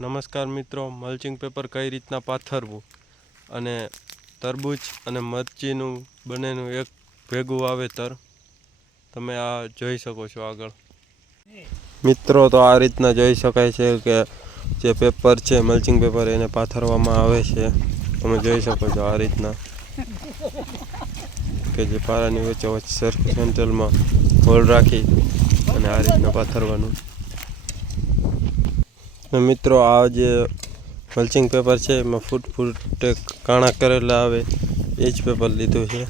નમસ્કાર મિત્રો mulching paper કઈ રીતના પાથરવું? અને તરબૂચ અને મરચીનું બંનેનું એક ભેગું વાવેતર, તમે આ જોઈ શકો છો આગળ. મિત્રો, તો આ રીતના જોઈ શકાય છે કે જે પેપર છે મલ્ચિંગ પેપર એને પાથરવામાં આવે છે. તમે જોઈ શકો છો આ રીતના કે જે પારાની વચ્ચે વચ્ચે સરખું સેન્ટરમાં હોલ રાખી અને આ રીતના પાથરવાનું ને મિત્રો, આ જે મલ્ચિંગ પેપર છે, એમાં ફૂટ ફૂટ કાણા કરેલા આવે, એ જ પેપર લીધું છે.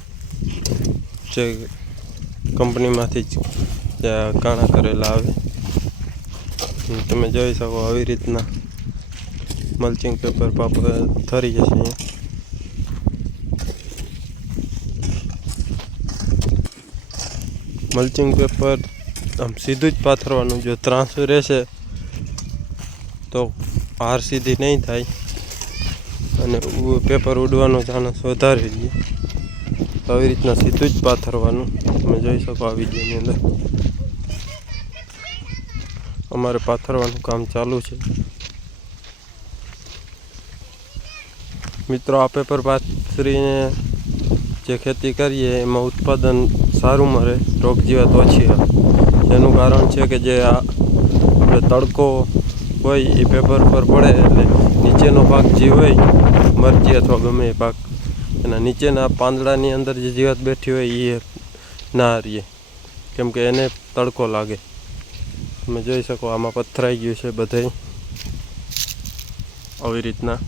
જે કંપનીમાંથી જ કાણા કરેલા આવે. તમે જોઈ શકો આવી રીતના મલ્ચિંગ પેપર પાપ થરી જશે મલ્ચિંગ પેપર આમ સીધું જ પાથરવાનું, જો ત્રાંસું રહેશે તો હાર સીધી નહીં થાય. અને પેપર ઉડવાનો ચાન્સ વધારે રહીએ તો આવી રીતના સીધું જ પાથરવાનું. તમે જોઈ શકો આ વિડીયોની અંદર. અમારે પાથરવાનું કામ ચાલુ છે. મિત્રો, આ પેપર પાથરીને જે ખેતી કરીએ, એમાં ઉત્પાદન સારું મળે. રોગ જીવાત ઓછી આવે. જેનું કારણ છે કે જે આ આપણે તડકો હોય એ પેપર પર પડે એટલે નીચેનો ભાગ જે હોય, મરચી અથવા ગમે એ ભાગ એના નીચેના પાંદડાની અંદર જે જીવાત બેઠી હોય એ ના હારીએ. કેમ કે એને તડકો લાગે. તમે જોઈ શકો આમાં પથરાઈ ગયું છે બધે. આવી રીતના.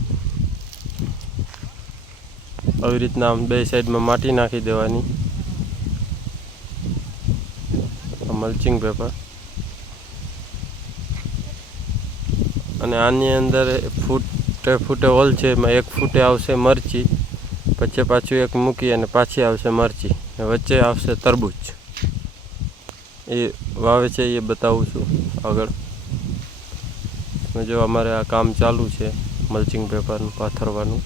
આવી રીતના આમ બે સાઈડમાં માટી નાખી દેવાની. મલ્ચિંગ પેપર અને આની અંદર ફૂટે ફૂટે હોલ છે, એમાં એક ફૂટે આવશે મરચી, પછી પાછું એક મૂકી અને પાછી આવશે મરચી વચ્ચે આવશે તરબૂચ. એ વાવે છે, એ બતાવું છું આગળ. જો, અમારે આ કામ ચાલુ છે મલ્ચિંગ પેપરનું પાથરવાનું.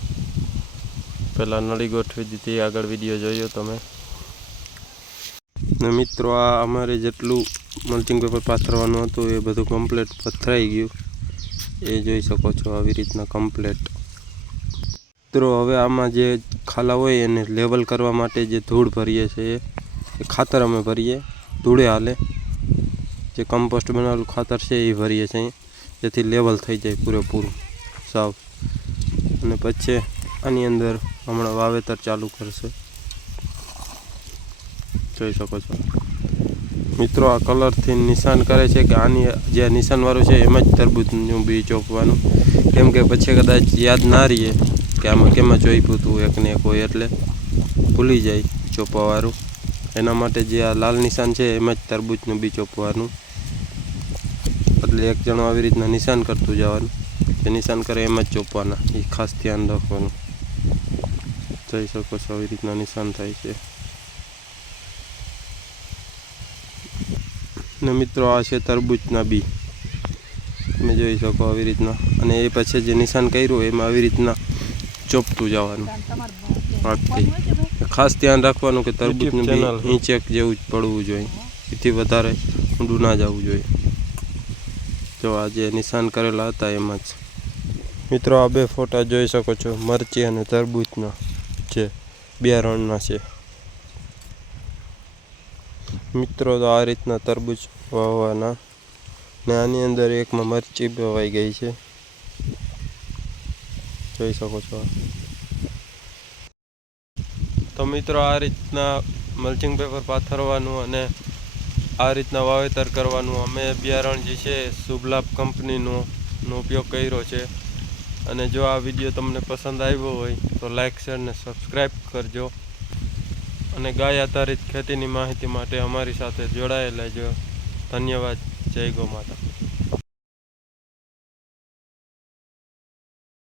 પહેલાં નળી ગોઠવી દીધી, આગળ વીડિયો જોયો તમે. મિત્રો, આ અમારે જેટલું મલ્ચિંગ પેપર પાથરવાનું હતું, એ બધું કમ્પ્લીટ પથરાઈ ગયું. એ જોઈ શકો છો આવી રીતના કમ્પ્લેટ મિત્રો, હવે આમાં જે ખાલા હોય એને લેવલ કરવા માટે જે ધૂળ ભરીએ છીએ, એ ખાતર અમે ભરીએ. ધૂળે હાલે. જે કમ્પોસ્ટ બનાવેલું ખાતર છે એ ભરીએ છીએ જેથી લેવલ થઈ જાય પૂરેપૂરું સાવ. અને પછી આની અંદર હમણાં વાવેતર ચાલુ કરશે. જોઈ શકો છો. મિત્રો, આ કલરથી નિશાન કરે છે કે આની જે નિશાનવાળું છે એમાં જ તરબૂચનું બી ચોપવાનું કેમ કે પછી કદાચ યાદ ના રહીએ કે આમાં કેમાં ચોપ્યું હતું એકને એક હોય એટલે ભૂલી જાય ચોપવાવાળું. એના માટે જે આ લાલ નિશાન છે એમાં જ તરબૂચનું બી ચોપવાનું. એટલે એક જણો આવી રીતના નિશાન કરતું જવાનું. જે નિશાન કરે એમાં જ ચોપવાના. એ ખાસ ધ્યાન રાખવાનું. જોઈ શકો છો આવી રીતના નિશાન થાય છે. ને મિત્રો આ છે તરબૂચના બી. તમે જોઈ શકો આવી રીતના. અને એ પછી જે નિશાન કર્યું એમાં આવી રીતના ચોપતું જવાનું. આગથી ખાસ ધ્યાન રાખવાનું કે તરબૂચનું બી ઈંચેક જેવું જ પડવું જોઈએ. એથી વધારે ઊંડું ના જવું જોઈએ. જો આ જે નિશાન કરેલા હતા એમાં જ. મિત્રો આ બે ફોટા જોઈ શકો છો. મરચી અને તરબૂચના છે બિયારણના છે. મિત્રો, તો આ રીતના તરબૂચ વાવવાના. ને આની અંદર એકમાં મરચી વવાઈ ગઈ છે. જોઈ શકો છો તો મિત્રો, આ રીતના મલ્ચિંગ પેપર પાથરવાનું અને આ રીતના વાવેતર કરવાનું અમે બિયારણ જે છે, શુભલાભ કંપનીનો નો ઉપયોગ કર્યો છે. અને જો આ વીડિયો તમને પસંદ આવ્યો હોય, તો લાઈક, શેર ને સબસ્ક્રાઈબ કરજો. અને ગાય આધારિત ખેતીની માહિતી માટે અમારી સાથે જોડાયેલા જો. ધન્યવાદ. જય ગો માતા.